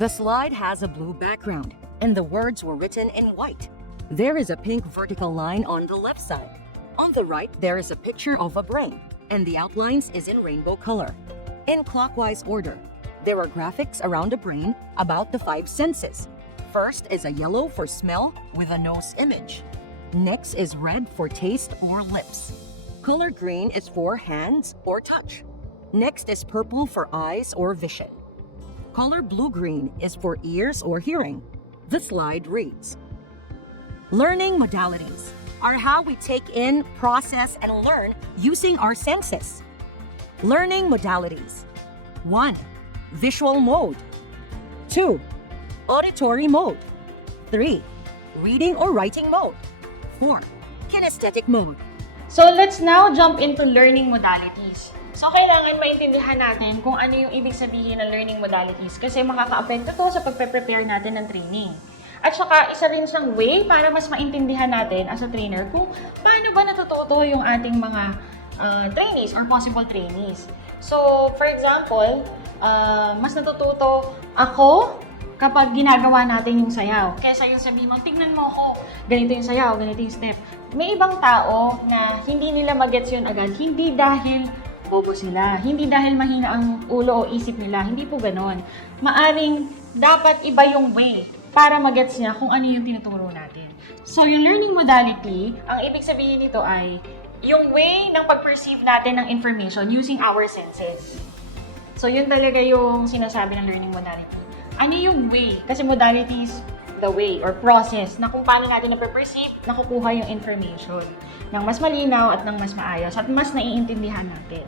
The slide has a blue background, and the words were written in white. There is a pink vertical line on the left side. On the right, there is a picture of a brain, and the outlines is in rainbow color. In clockwise order, there are graphics around the brain about the 5 senses. First is a yellow for smell with a nose image. Next is red for taste or lips. Color green is for hands or touch. Next is purple for eyes or vision. Color blue-green is for ears or hearing. The slide reads, learning modalities are how we take in, process, and learn using our senses. Learning modalities. 1. Visual mode. 2. Auditory mode. 3. Reading or writing mode. 4. Kinesthetic mode. So let's now jump into learning modalities. So kailangan maintindihan natin kung ano yung ibig sabihin ng learning modalities kasi makaka-apekto to sa pagpe-prepare natin ng training. At saka isa rin siyang way para mas maintindihan natin as a trainer kung paano ba natututo yung ating mga trainees or possible trainees. So for example, mas natututo ako kapag ginagawa natin yung sayaw. Kesa yung sabihin mo, tignan mo ako, ganito yung sayaw, ganito yung step. May ibang tao na hindi nila magets yun agad, hindi dahil bobo sila, hindi dahil mahina ang ulo o isip nila, hindi po ganon. Maaring dapat iba yung way para magets niya kung ano yung tinuturo natin. So yung learning modality, ang ibig sabihin nito ay yung way ng pag-perceive natin ng information using our senses. So yun talaga yung sinasabi ng learning modality. Ano yung way? Kasi modality is the way or process na kung paano natin na-perceive, nakukuha yung information ng mas malinaw at ng mas maayos at mas naiintindihan natin.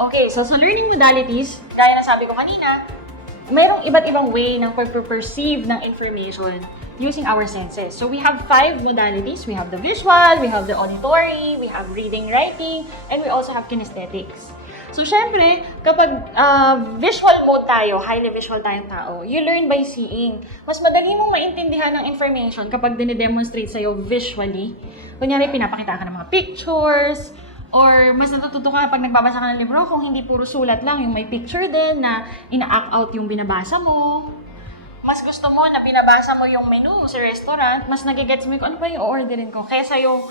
Okay, so sa learning modalities, gaya na sabi ko kanina, mayroong iba't ibang way ng pag-perceive ng information using our senses. So we have 5 modalities. We have the visual, we have the auditory, we have reading, writing, and we also have kinesthetics. So, syempre, kapag visual mode tayo, highly visual tayong tao, you learn by seeing. Mas madali mong maintindihan ng information kapag dine-demonstrate sa'yo visually. Kunyari, pinapakita ka ng mga pictures, or mas natututo ka kapag nagbabasa ka ng libro kung hindi puro sulat lang, yung may picture din na ina-act out yung binabasa mo. Mas gusto mo na binabasa mo yung menu sa restaurant, mas nagigets mo kung ano ba yung o-orderin ko, kaysa yung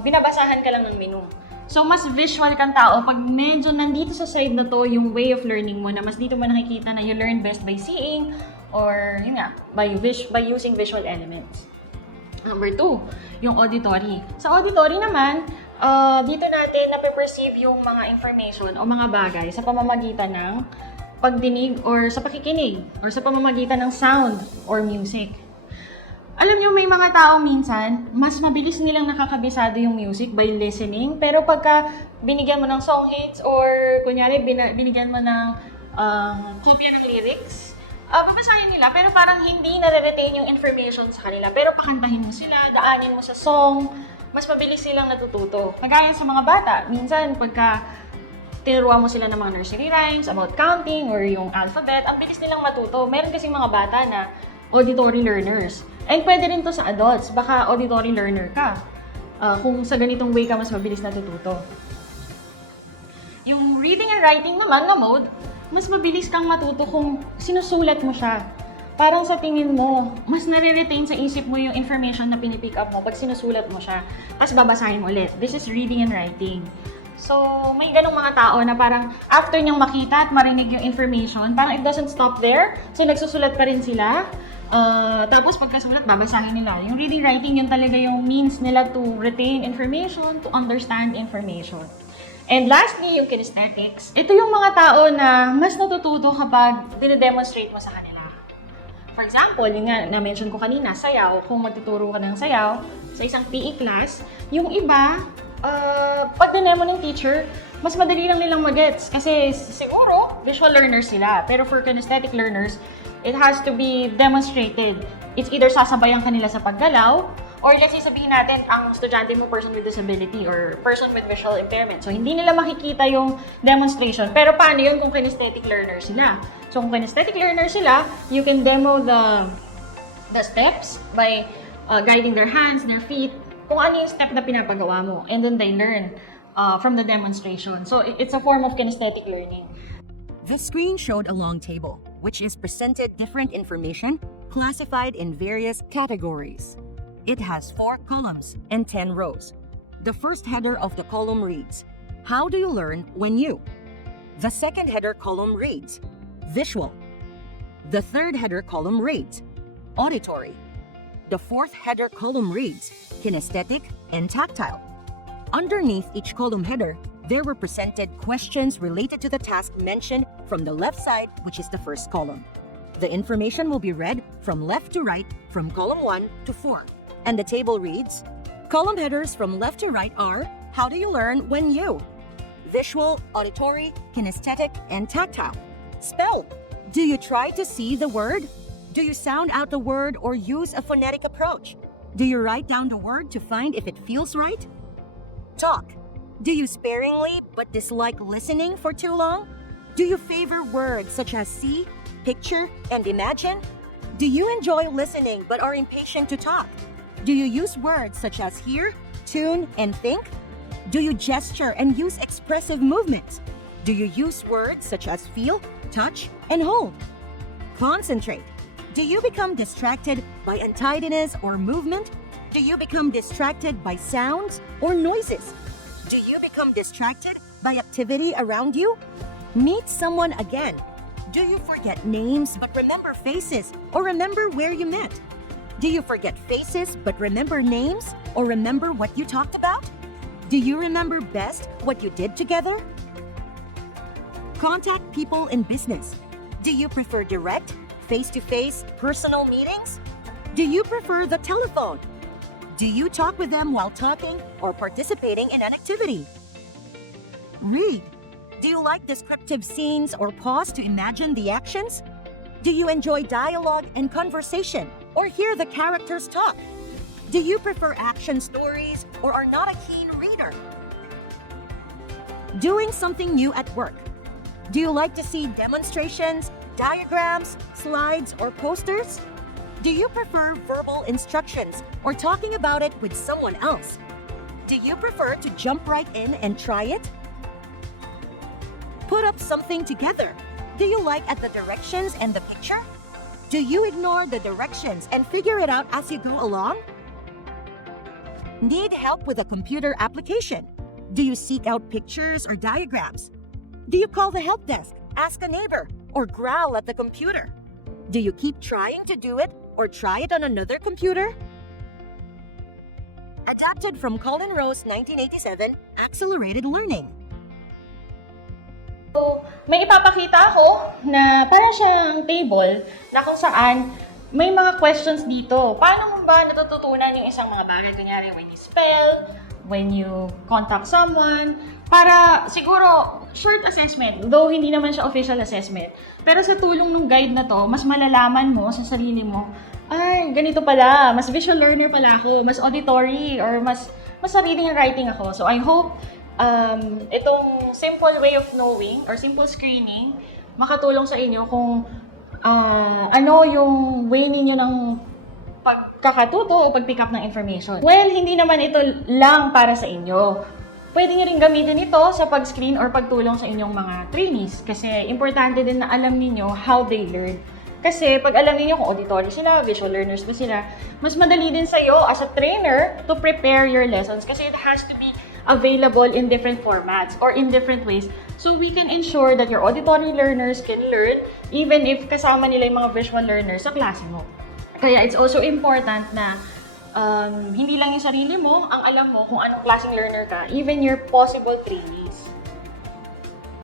binabasahan ka lang ng menu. So, mas visual kang tao pag medyo nandito sa side na to yung way of learning mo na mas dito mo nakikita na you learn best by seeing or, yun nga, by using visual elements. Number 2, yung auditory. Sa auditory naman, dito natin nape-perceive yung mga information o mga bagay sa pamamagitan ng pagdinig or sa pakikinig or sa pamamagitan ng sound or music. Alam nyo, may mga tao minsan, mas mabilis nilang nakakabisado yung music by listening. Pero pagka binigyan mo ng song hits or kunyari binigyan mo ng kopya ng lyrics, babasahin nila pero parang hindi nare-retain yung information sa kanila. Pero pakantahin mo sila, daanin mo sa song, mas mabilis silang natututo. Kagaya sa mga bata, minsan pagka tinuruan mo sila ng mga nursery rhymes about counting or yung alphabet, ang bilis nilang matuto. Meron kasing mga bata na auditory learners. And pwede rin to sa adults. Baka auditory learner ka. Kung sa ganitong way ka, mas mabilis natututo. Yung reading and writing naman na mode, mas mabilis kang matuto kung sinusulat mo siya. Parang sa tingin mo, mas nare-retain sa isip mo yung information na pinipick up mo pag sinusulat mo siya. Tapos babasahin mo ulit. This is reading and writing. So, may ganong mga tao na parang after niyang makita at marinig yung information, parang it doesn't stop there. So, nagsusulat pa rin sila. Tapos pagkasulat, babasahin nila. Yung reading, writing, yun talaga yung means nila to retain information, to understand information. And lastly, yung kinesthetics. Ito yung mga tao na mas natututo kapag dine-demonstrate mo sa kanila. For example, yung nga na-mention ko kanina, sayaw. Kung magtuturo ka ng sayaw sa isang PE class, yung iba, pag dinemo ng teacher, mas madali lang nilang magets. Kasi siguro, visual learners sila. Pero for kinesthetic learners, it has to be demonstrated. It's either sasabayan ka nila sa paggalaw, or let's say sabihin natin, ang estudyante mo person with disability or person with visual impairment. So, hindi nila makikita yung demonstration. Pero paano yun kung kinesthetic learner sila? So, kung kinesthetic learner sila, you can demo the steps by guiding their hands, their feet, kung ano yung step na pinapagawa mo. And then they learn from the demonstration. So, it's a form of kinesthetic learning. The screen showed a long table. which is presented different information classified in various categories. It has 4 columns and 10 rows. The first header of the column reads, "How do you learn when you?" The second header column reads, "Visual." The third header column reads, "Auditory." The fourth header column reads, "Kinesthetic and tactile." Underneath each column header, there were presented questions related to the task mentioned from the left side, which is the first column. The information will be read from left to right from column 1 to 4. And the table reads, column headers from left to right are, "How do you learn when you?" Visual, auditory, kinesthetic, and tactile. Spell. Do you try to see the word? Do you sound out the word or use a phonetic approach? Do you write down the word to find if it feels right? Talk. Do you sparingly but dislike listening for too long? Do you favor words such as see, picture, and imagine? Do you enjoy listening but are impatient to talk? Do you use words such as hear, tune, and think? Do you gesture and use expressive movements? Do you use words such as feel, touch, and hold? Concentrate. Do you become distracted by untidiness or movement? Do you become distracted by sounds or noises? Do you become distracted by activity around you? Meet someone again. Do you forget names but remember faces or remember where you met? Do you forget faces but remember names or remember what you talked about? Do you remember best what you did together? Contact people in business. Do you prefer direct, face-to-face, personal meetings? Do you prefer the telephone? Do you talk with them while talking or participating in an activity? Read. Do you like descriptive scenes or pause to imagine the actions? Do you enjoy dialogue and conversation or hear the characters talk? Do you prefer action stories or are not a keen reader? Doing something new at work. Do you like to see demonstrations, diagrams, slides, or posters? Do you prefer verbal instructions or talking about it with someone else? Do you prefer to jump right in and try it? Put up something together. Do you like at the directions and the picture? Do you ignore the directions and figure it out as you go along? Need help with a computer application? Do you seek out pictures or diagrams? Do you call the help desk, ask a neighbor, or growl at the computer? Do you keep trying to do it or try it on another computer? Adapted from Colin Rose 1987, Accelerated Learning. So, may ipapakita ako na parang siyang table na kung saan may mga questions dito. Paano mo ba natututunan yung isang mga bagay? Kunyari, when you spell, when you contact someone, para siguro short assessment, though hindi naman siya official assessment. Pero sa tulong ng guide na to, mas malalaman mo sa sarili mo, ay, ganito pala, mas visual learner pala ako, mas auditory, or mas sa reading and writing ako. So I hope itong simple way of knowing or simple screening makatulong sa inyo kung ano yung way ninyo ng pagkakatuto o pag-pick up ng information. Well, hindi naman ito lang para sa inyo. Pwede nyo rin gamitin ito sa pag-screen or pagtulong sa inyong mga trainees kasi importante din na alam ninyo how they learn. Kasi pag alam niyo kung auditory sila, visual learners ba sila, mas madali din sa'yo as a trainer to prepare your lessons kasi it has to be available in different formats or in different ways. So we can ensure that your auditory learners can learn even if kasama nila yung mga visual learners sa klase mo. Kaya it's also important na hindi lang yung sarili mo ang alam mo kung anong klaseng learner ka, even your possible trainees.